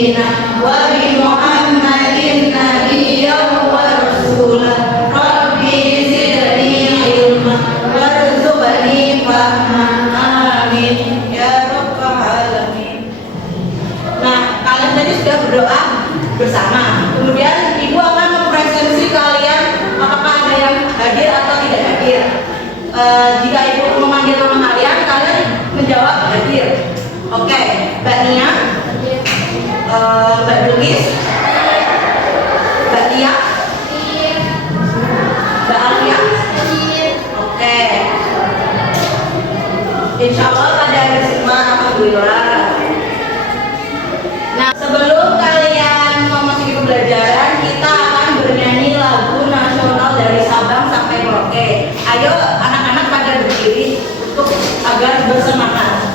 nabiyyina wa bi Muhammadin nabiyyan wa rasulah. Rabbi zidni ilma warzuqni fahman. Amin ya rabbal alamin. Nah, kalian tadi sudah berdoa bersama. Kemudian ibu akan mempresentasi kalian apakah ada yang hadir atau tidak hadir. Jika ibu memanggil nama kalian, kalian menjawab hadir. Oke, Mbak Nia, Mbak Dulis, Mbak Tia, Mbak Alia. Oke, insya Allah pada hari semua, alhamdulillah. Nah, sebelum kalian memasuki pembelajaran, kita akan bernyanyi lagu nasional dari Sabang sampai Merauke. Ayo anak-anak pada berdiri untuk agar bersemangat.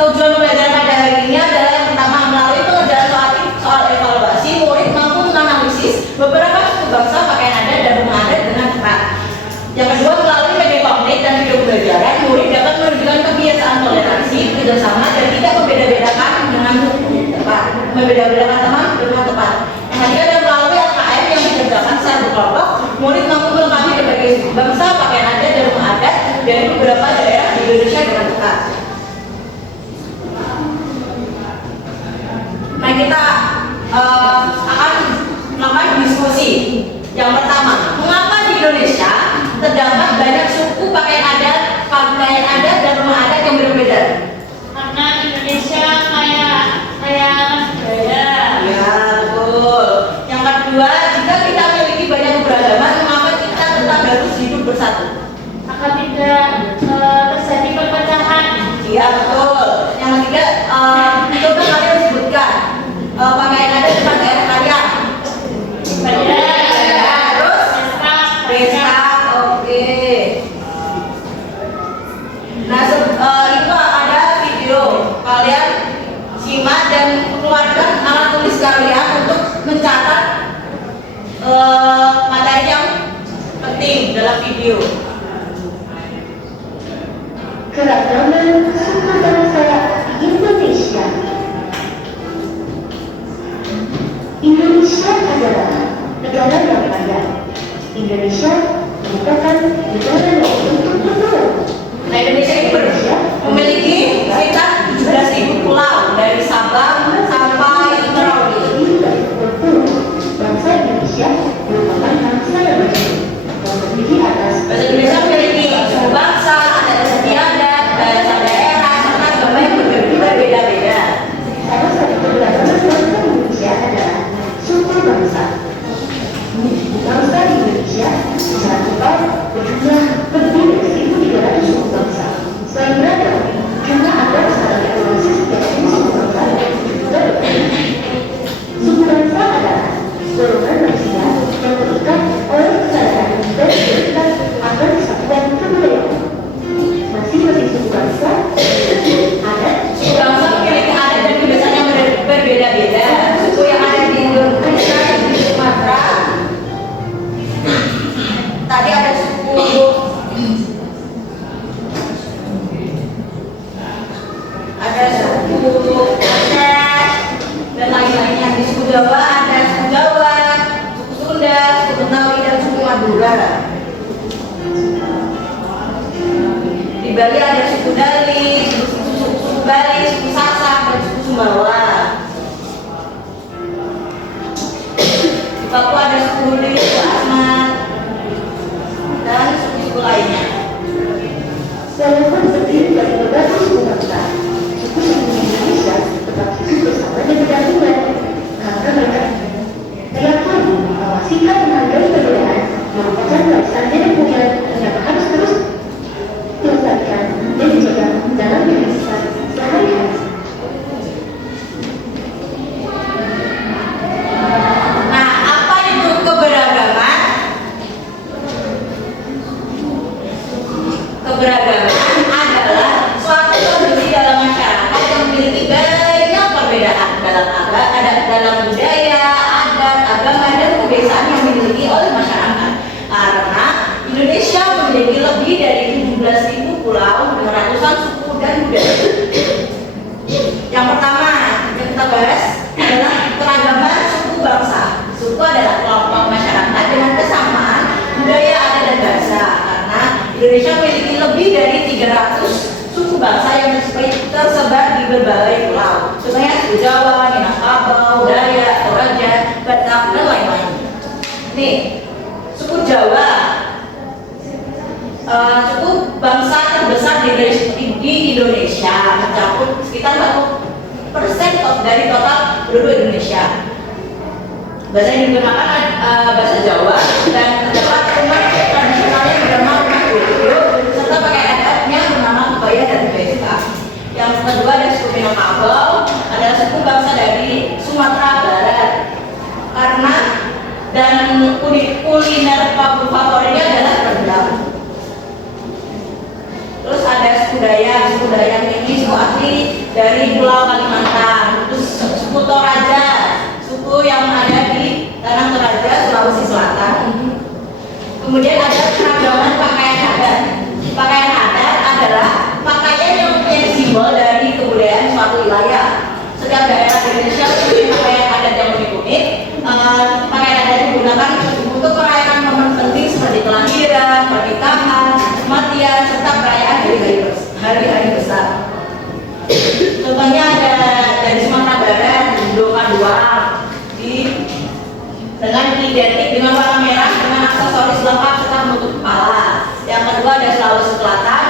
Tujuan pembelajaran pada hari ini adalah yang pertama, melalui pengerjaan soal evaluasi, murid mampu menganalisis beberapa suku bangsa, pakaian adat, dan rumah adat dengan tepat. Yang kedua, melalui media kognitif dan video pembelajaran, murid dapat menunjukkan kebiasaan toleransi, kerjasama, dan tidak membeda-bedakan dengan tepat. Membeda-bedakan teman dengan tepat. Yang ketiga adalah melalui LKM yang dikerjakan secara berkelompok, murid mampu melengkapi berbagai suku bangsa, pakaian adat, dan rumah adat dari beberapa daerah di Indonesia dengan tepat. Nah, kita akan melakukan diskusi. Yang pertama, mengapa di Indonesia terdapat banyak suku pakaian adat, dan rumah adat yang berbeda? Karena Indonesia kaya budaya. Ya, betul. Yang kedua, jika kita memiliki banyak keberagaman, mengapa kita tetap harus hidup bersatu? Agar tidak terjadi perpecahan. Iya, betul. Yang ketiga, coba kalian sebutkan pakaian adat di daerah kalian. Terus pesta, oke. Nah, itu ada video. Kalian simak dan keluarkan alat tulis kalian untuk mencatat materi yang penting dalam video. Keragaman suku bangsa di Indonesia. Indonesia adalah negara yang kaya. Indonesia merupakan negara yang untung. Nah, Indonesia ini memiliki sekitar 17.000 pulau dari Sabang sampai Merauke. Bangsa Indonesia merupakan bangsa yang maju, yang berdiri atas Bahasa Indonesia memiliki suku bangsa, Di Bali ada suku Dali, suku Bali, suku Sasak, dan suku Sumbawa. Di Papua ada suku Hudi, suku Asmat, dan suku-suku lainnya. Walaupun terdiri dari berbagai suku bangsa, suku-suku Indonesia tetap hidup bersama dan berdampingan karena mereka meyakini bahwa sikap menghargai perbedaan merupakan warisan nenek moyang yang harus terus dilestarikan dan dijaga dalam kehidupan sehari-hari. Nah, apa itu keberagaman? Keberagaman adalah suatu kondisi dalam masyarakat yang memiliki banyak perbedaan dalam budaya, adat, agama, dan kebiasaan yang dimiliki oleh masyarakat. Karena Indonesia memiliki lebih dari 17.000 pulau dengan ratusan suku dan budaya. Yang pertama yang kita bahas adalah keragaman suku bangsa. Suku adalah kelompok masyarakat dengan kesamaan budaya, adat, dan bahasa. Karena Indonesia memiliki lebih dari 300 suku bangsa yang tersebar di berbagai pulau. Contohnya suku Jawa, Minangkabau, Dayak, Toraja, Batak, dan lain-lain. Nih, suku Jawa, suku bangsa terbesar di Indonesia, mencakup sekitar 40% dari total penduduk Indonesia. Bahasa yang digunakan bahasa Jawa dan terdapat rumah tradisionalnya bernama rumah Guyuk serta pakaian adatnya bernama kebaya dan besta. Yang kedua ada suku Minangkabau, adalah suku bangsa dari Sumatera Barat. Karena dan kuliner favoritnya adalah rendang. Terus ada suku Dayak ini suku asli dari Pulau Kalimantan. Terus suku Toraja, suku yang ada di Tanah Toraja, Sulawesi Selatan. Kemudian ada keragaman pakaian adat. Pakaian adat adalah pakaian yang mempunyai simbol dari kebudayaan suatu wilayah. Setiap daerah di Indonesia memiliki pakaian adat yang unik-unik. Pakaian adat digunakan untuk merayakan momen penting seperti kelahiran, pernikahan, kematian, serta perayaan hari-hari besar. Contohnya ada dari Sumatera Barat, Doka Doang, dengan identik dengan warna merah dengan aksesoris lengkap serta menutup kepala. Yang kedua ada Sulawesi Selatan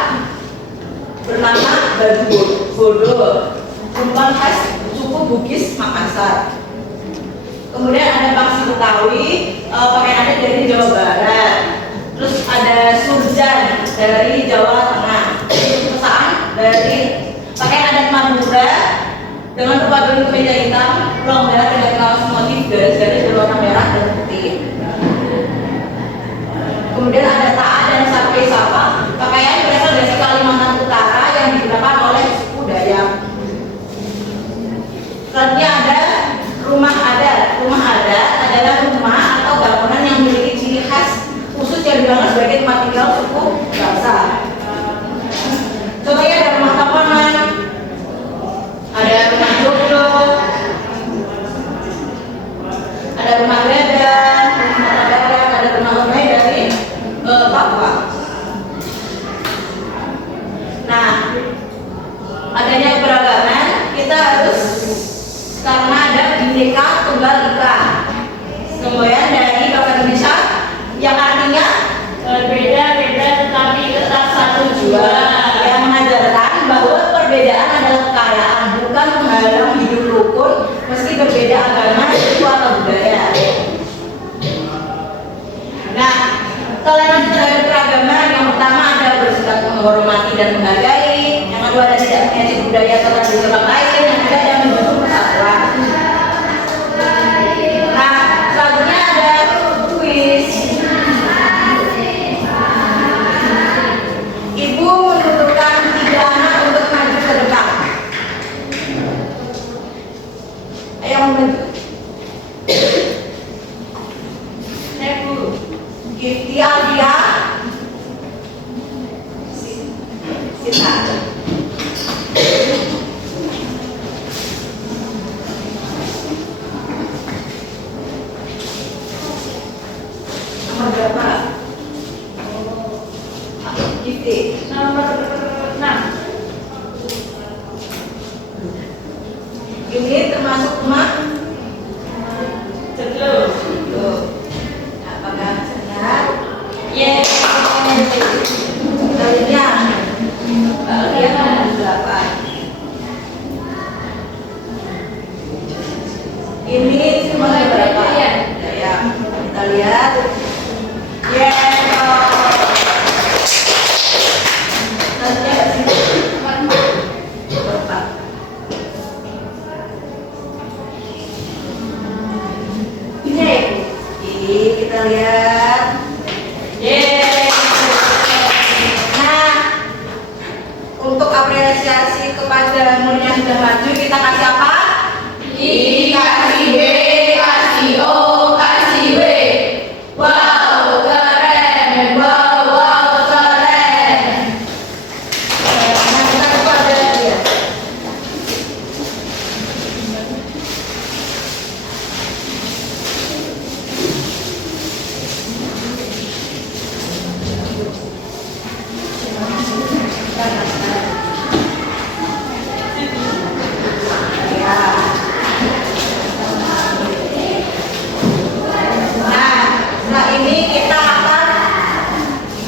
bernama baju bodo, umpan khas suku Bugis Makassar. Kemudian ada Bangsi Betawi, pakaian adat dari Jawa Barat. Terus ada Surjan dari Jawa Tengah. Kesaan dari pakaian adat Madura dengan perpaduan kemeja hitam, longgar dengan kaos motif garis-garis berwarna merah dan putih. Kemudian ada Taat dan Sapai Sapa, pakaian berasal dari Kalimantan Utara yang digunakan oleh suku Dayak. Selanjutnya ada rumah adat. Rumah adat adalah rumah atau bangunan yang memiliki ciri khas khusus yang digunakan sebagai tempat tinggal suku bangsa. Contohnya ada rumah Tapanan, ada rumah Joglo, ada rumah Gadang, rumah Tabaran, ada rumah Omai dari Papua. Nah, adanya keberagaman kita harus karena ada Bhinneka Tunggal Ika, semboyan dari bahasa Indonesia yang artinya berbeda-beda tetapi tetap satu jua, yang mengajarkan bahwa perbedaan adalah kekayaan, bukan menghalang hidup rukun meski berbeda agama, suku atau budaya. Nah, toleransi terhadap keragaman yang pertama ada bersikap menghormati dan menghargai, yang kedua ada tidak mengenai budaya atau tradisi orang lain, yang ketiga ada mendukung persatuan. Nah, selanjutnya ada kuis. Ibu menentukan 3 anak untuk maju ke depan. Ayo maju. Ibu Gifty Adia Sita. Nomor berapa? Gifty. nomor apresiasi kepada murid yang sudah maju, kita kasih apa? I, kasih B, kasih O, kasih W. Wow, keren. Wow, wow, keren. Nah, kita kepada dia. Nah, setelah ini kita akan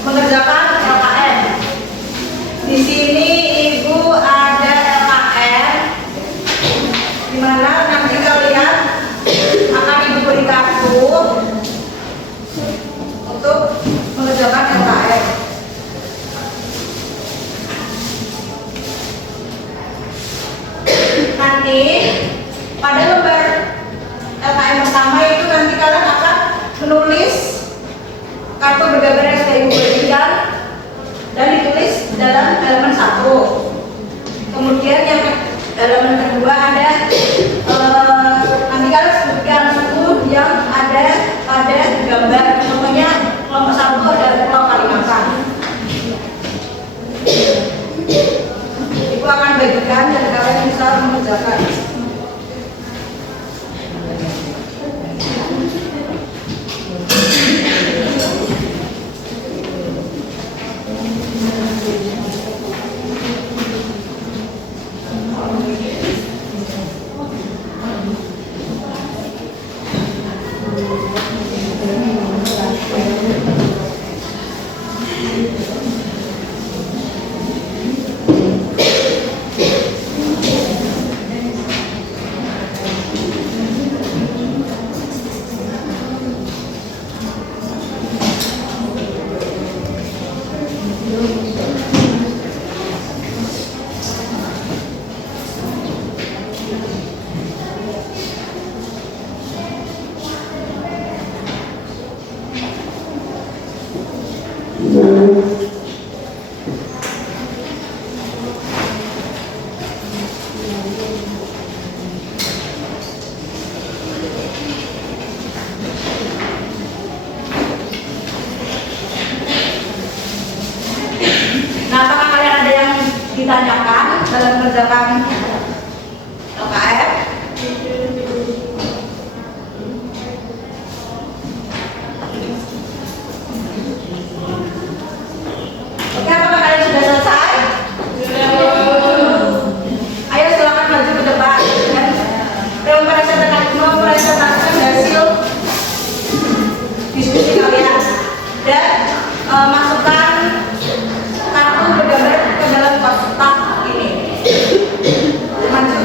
mengerjakan LKM. Di sini Ibu ada LKM, di mana nanti kalian akan Ibu beri kartu untuk mengerjakan LKM. Nanti pada lembar LKM pertama itu nanti kalian akan menulis kartu bergambar yang sudah Ibu berikan dan ditulis dalam halaman 1. Kemudian yang halaman kedua ada nanti kalian sebutkan suku yang ada pada gambar. Contohnya kelompok 1 adalah Pulau Kalimantan. Ibu akan bagikan dan kalian bisa mengerjakan. Nah, apakah kalian ada yang ditanyakan dalam mengerjakan LKM? Oke, apakah kalian sudah selesai? Ayo silakan maju ke depan. Dan presentasikan hasil diskusi kalian dan masukkan kartu bergambar ke dalam kotak ini. Maju.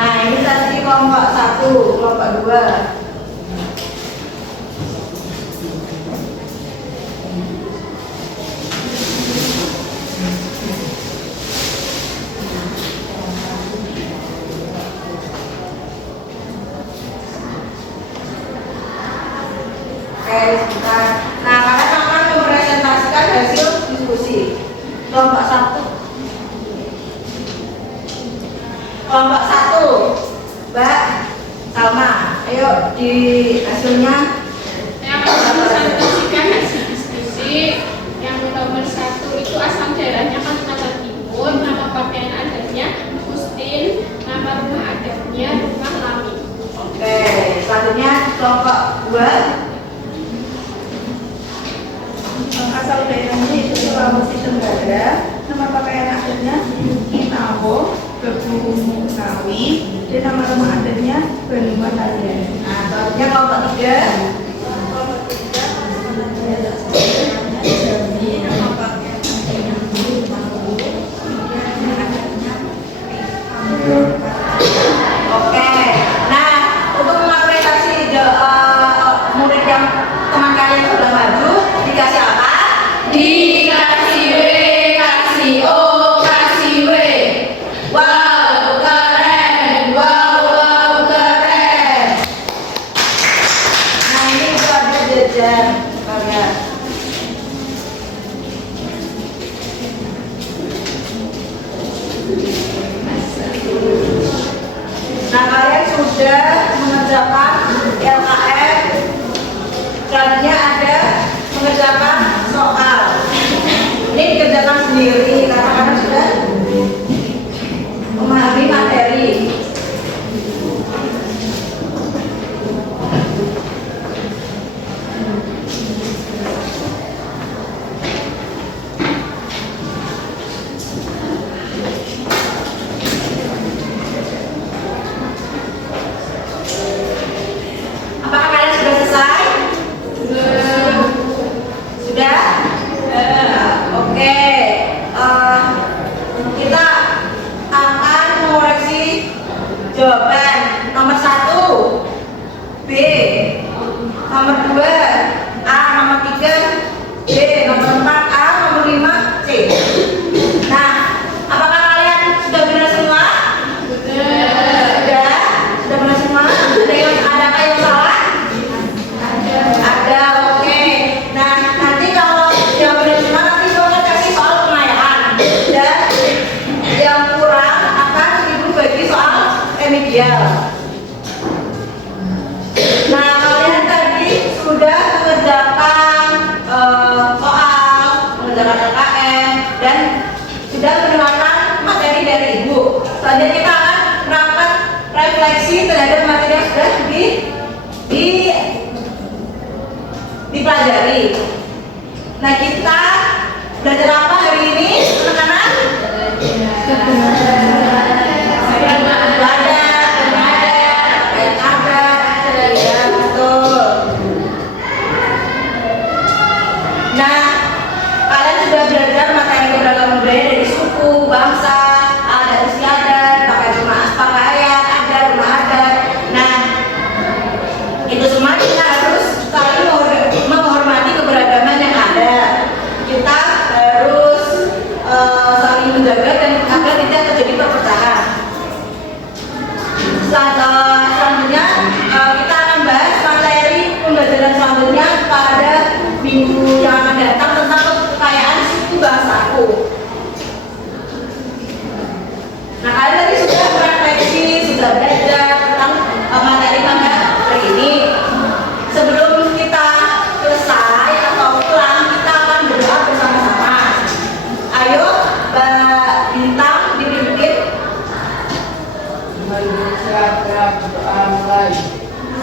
Nah, ini tadi kelompok 1, kelompok 2. Oke, sebentar. Nah, kalian akan mempresentasikan hasil diskusi. Kelompok 1. Kelompok 1, Mbak Salma. Ayo di hasilnya. Saya akan mempresentasikan hasil diskusi. Yang nomor 1 itu asal daerahnya Kalimantan Timur, nama pakaian adatnya Pustin, nama rumah adatnya Rumah Lami. Oke, selanjutnya kelompok 2. Asal daerahnya itu Sulawesi Tenggara, nama pakaian adatnya Kinawo, Bebu Ngawi, dan nama rumah adatnya Banu Batalian. Nah, selanjutnya kelompok 3. Oke, nah untuk mengapresiasi murid yang teman kalian sudah maju dikasih apa? Sudah? Oke. Kita akan mengoreksi jawaban nomor 1 B, nomor 2 A, nomor 3 B, nomor 4 A, nomor 5 C. Nah, apakah kalian sudah benar semua? Sudah benar semua? Adakah yang salah? Ada, oke. Nah, nanti kalau yang benar semua nanti soalnya kasih soal pengayaan dan yang kurang akan ibu bagi soal remedial. Nah, kalian tadi sudah mengerjakan soal, mengerjakan LKM dan sudah menerangkan materi dari ibu. Selanjutnya kita akan melakukan refleksi terhadap materi yang sudah dipelajari. Nah, kita belajar apa hari ini, anak-anak? Nah, kalian sudah belajar materi keberagaman budaya dari suku, bangsa, adat istiadat, pakai rumah pakaian, adat, rumah adat. Nah, itu semua kita harus saling menghormati keberagaman yang ada. Kita harus saling menjaga dan agar tidak terjadi perpecahan. Selanjutnya kita akan bahas materi pembelajaran selanjutnya pada minggu yang akan datang tentang kekayaan suku bangsaku. Nah, kalian tadi sudah refleksi, sudah belajar tentang materi pada hari ini. Sebelum kita selesai atau pulang, kita akan berdoa bersama-sama. Ayo, Mbak Bintang dipimpin.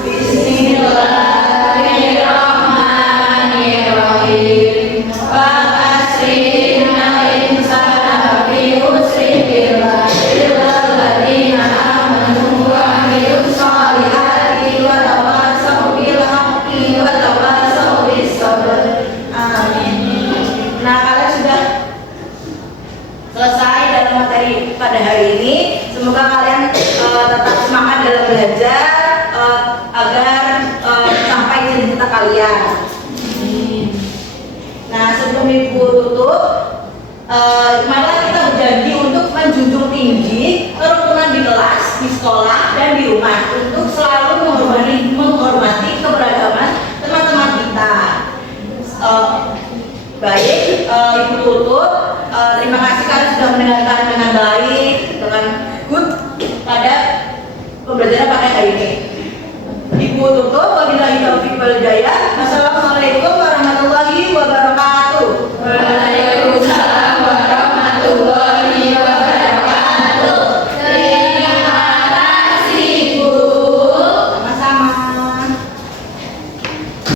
Bismillahirrahmanirrahim. Wa asrina insana fi usri illal ladzina amanu wa amilus solihati wa tawasaw bil haqqi wa tawasaw bis sabr. Amin. Nah, kalian sudah selesai dalam materi pada hari ini. Semoga kalian tetap semangat dalam belajar agar sampai cita-cita kalian. Nah, sebelum ibu tutup, marilah kita berjanji untuk menjunjung tinggi kerukunan di kelas, di sekolah, dan di rumah untuk selalu menghormati keberagaman teman-teman kita. Baik, ibu tutup. Terima kasih kalian sudah mendengarkan dengan baik, dengan good pada pembelajaran pada hari ini. Ibu tutup. Wabillahi taufiq wal hidayah. Wassalamualaikum